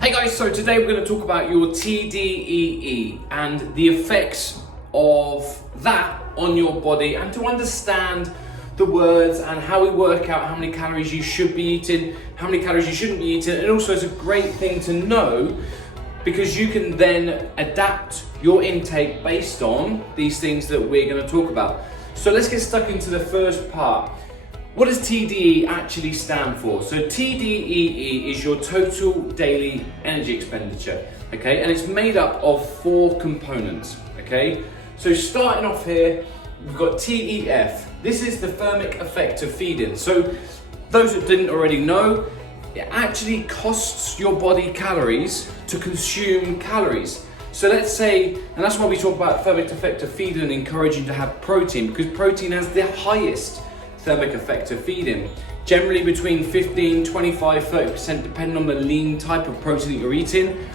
Hey guys, so today we're going to talk about your TDEE and the effects of that on your body, and to understand the words and how we work out how many calories you should be eating, how many calories you shouldn't be eating. And also it's a great thing to know because you can then adapt your intake based on these things that we're going to talk about. So let's get stuck into the first part. What does TDEE actually stand for? So TDEE is your total daily energy expenditure, okay? And it's made up of 4 components, okay? So starting off here, we've got TEF. This is the thermic effect of feeding. So those that didn't already know, it actually costs your body calories to consume calories. So let's say, and that's why we talk about thermic effect of feeding and encouraging to have protein, because protein has the highest thermic effect of feeding, generally between 15, 25, 30% depending on the lean type of protein that you're eating.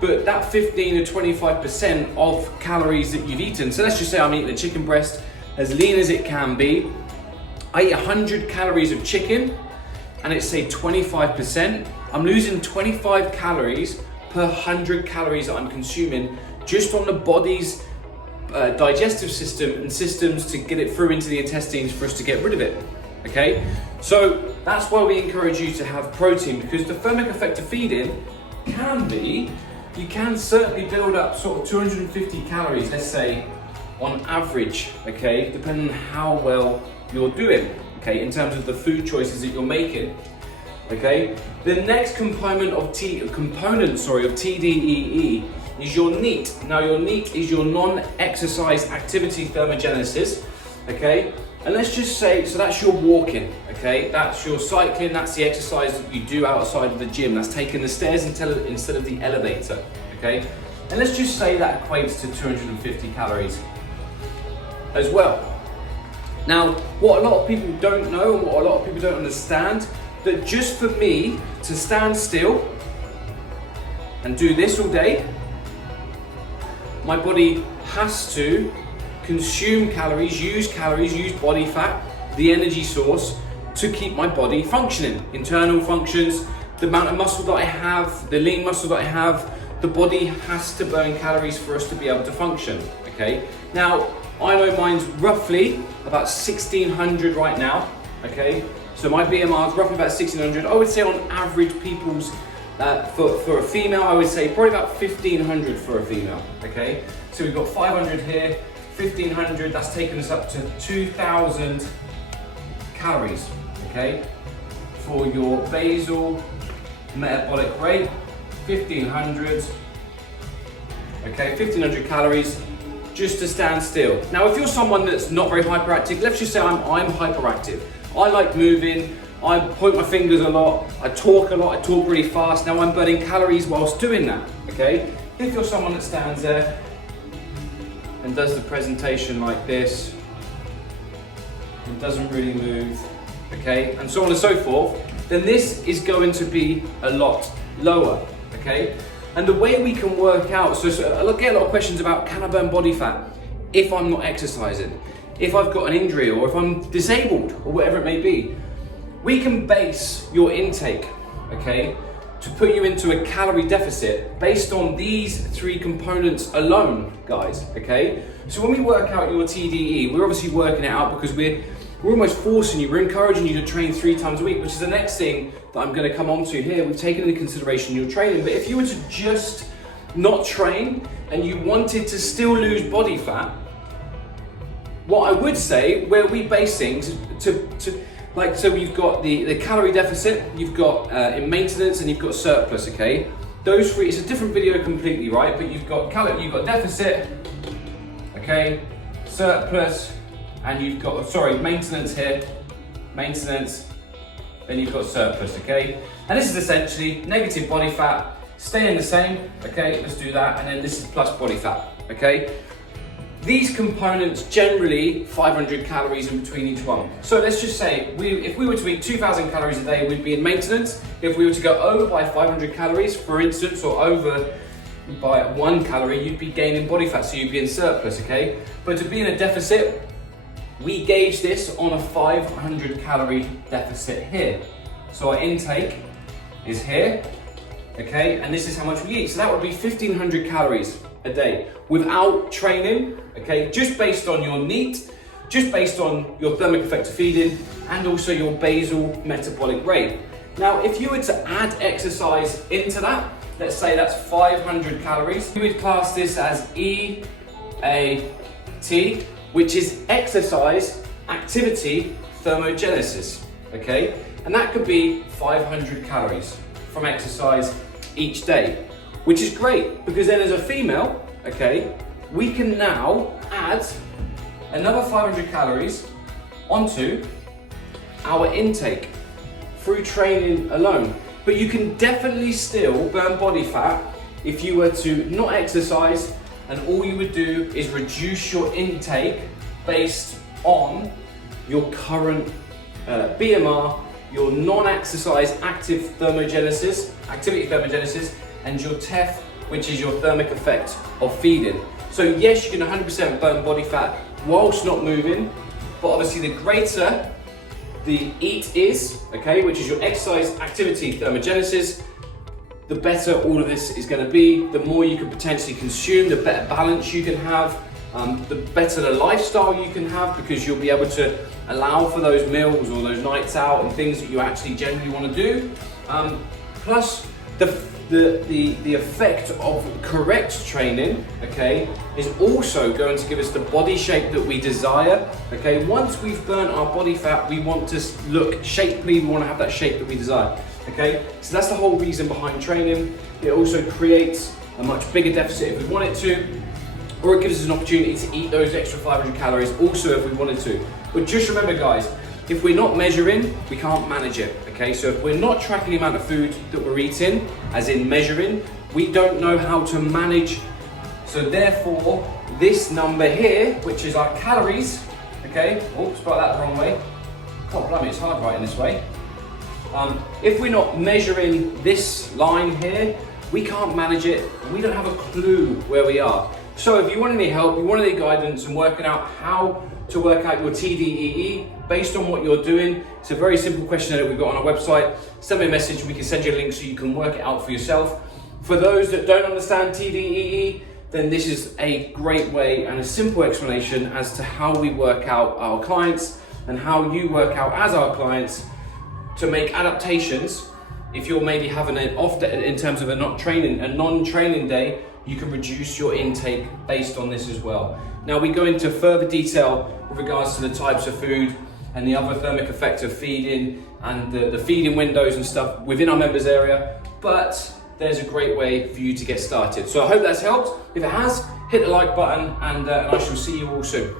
But that 15 to 25% of calories that you've eaten, so let's just say I'm eating a chicken breast as lean as it can be. I eat 100 calories of chicken and it's say 25%. I'm losing 25 calories per 100 calories that I'm consuming just on the body's digestive system and systems to get it through into the intestines for us to get rid of it, okay? So that's why we encourage you to have protein, because the thermic effect of feeding can be, you can certainly build up sort of 250 calories, let's say, on average, okay, depending on how well you're doing, okay, in terms of the food choices that you're making, okay? The next component of TDEE is your NEAT. Now your NEAT is your non-exercise activity thermogenesis, okay? And let's just say, so that's your walking, okay? That's your cycling, that's the exercise that you do outside of the gym. That's taking the stairs instead of the elevator, okay? And let's just say that equates to 250 calories as well. Now, what a lot of people don't know and what a lot of people don't understand, that just for me to stand still and do this all day, my body has to consume calories, use body fat, the energy source, to keep my body functioning. Internal functions, the amount of muscle that I have, the lean muscle that I have, the body has to burn calories for us to be able to function, okay? Now, I know mine's roughly about 1600 right now, okay? So my BMR is roughly about 1600. I would say on average people's for a female, I would say probably about 1500 for a female, okay? So we've got 500 here, 1500, that's taken us up to 2000 calories, okay? For your basal metabolic rate, 1500, okay, 1500 calories just to stand still. Now, if you're someone that's not very hyperactive, let's just say I'm hyperactive. I like moving, I point my fingers a lot, I talk really fast. Now I'm burning calories whilst doing that, okay? If you're someone that stands there and does the presentation like this and doesn't really move, okay, and so on and so forth, then this is going to be a lot lower, okay? And the way we can work out, so I get a lot of questions about, can I burn body fat if I'm not exercising, if I've got an injury or if I'm disabled or whatever it may be. We can base your intake, okay, to put you into a calorie deficit based on these 3 components alone, guys, okay? So when we work out your TDEE, we're obviously working it out because we're almost forcing you, we're encouraging you to train 3 times a week, which is the next thing that I'm gonna come on to here. We've taken into consideration your training, but if you were to just not train and you wanted to still lose body fat, what I would say, where we base things so you've got the calorie deficit, you've got in maintenance, and you've got surplus, okay? Those 3, it's a different video completely, right? But you've got deficit, okay, surplus, and you've got, maintenance here, maintenance, then you've got surplus, okay? And this is essentially negative body fat, staying the same, okay? Let's do that, and then this is plus body fat, okay? These components generally 500 calories in between each one. So let's just say if we were to eat 2000 calories a day, we'd be in maintenance. If we were to go over by 500 calories, for instance, or over by 1 calorie, you'd be gaining body fat, so you'd be in surplus, okay? But to be in a deficit, we gauge this on a 500 calorie deficit here. So our intake is here, okay? And this is how much we eat. So that would be 1,500 calories a day without training, okay? Just based on your NEAT, just based on your thermic effect of feeding, and also your basal metabolic rate. Now, if you were to add exercise into that, let's say that's 500 calories, we would class this as EAT, which is exercise activity thermogenesis, okay? And that could be 500 calories from exercise each day, which is great because then as a female, okay, we can now add another 500 calories onto our intake through training alone. But you can definitely still burn body fat if you were to not exercise and all you would do is reduce your intake based on your current BMR, your non-exercise activity thermogenesis, and your TEF, which is your thermic effect of feeding. So yes, you can 100% burn body fat whilst not moving, but obviously the greater the EAT is, okay, which is your exercise activity thermogenesis, the better all of this is going to be. The more you can potentially consume, the better balance you can have, the better the lifestyle you can have, because you'll be able to allow for those meals or those nights out and things that you actually genuinely want to do. Plus the effect of correct training, okay, is also going to give us the body shape that we desire, okay? Once we've burnt our body fat, we want to look shapely, we want to have that shape that we desire, okay? So that's the whole reason behind training. It also creates a much bigger deficit if we want it to, or it gives us an opportunity to eat those extra 500 calories also if we wanted to. But just remember, guys, if we're not measuring, we can't manage it, okay? So if we're not tracking the amount of food that we're eating, as in measuring, we don't know how to manage. So therefore, this number here, which is our calories, okay? Oops, spelled that the wrong way. God, blimey, it's hard writing this way. If we're not measuring this line here, we can't manage it. We don't have a clue where we are. So if you want any help, you want any guidance in working out how to work out your TDEE based on what you're doing, it's a very simple questionnaire that we've got on our website. Send me a message and we can send you a link so you can work it out for yourself. For those that don't understand TDEE, then this is a great way and a simple explanation as to how we work out our clients and how you work out as our clients to make adaptations. If you're maybe having an off day in terms of a non-training day, you can reduce your intake based on this as well. Now we go into further detail with regards to the types of food and the other thermic effect of feeding and the feeding windows and stuff within our members area, but there's a great way for you to get started. So I hope that's helped. If it has, hit the like button and I shall see you all soon.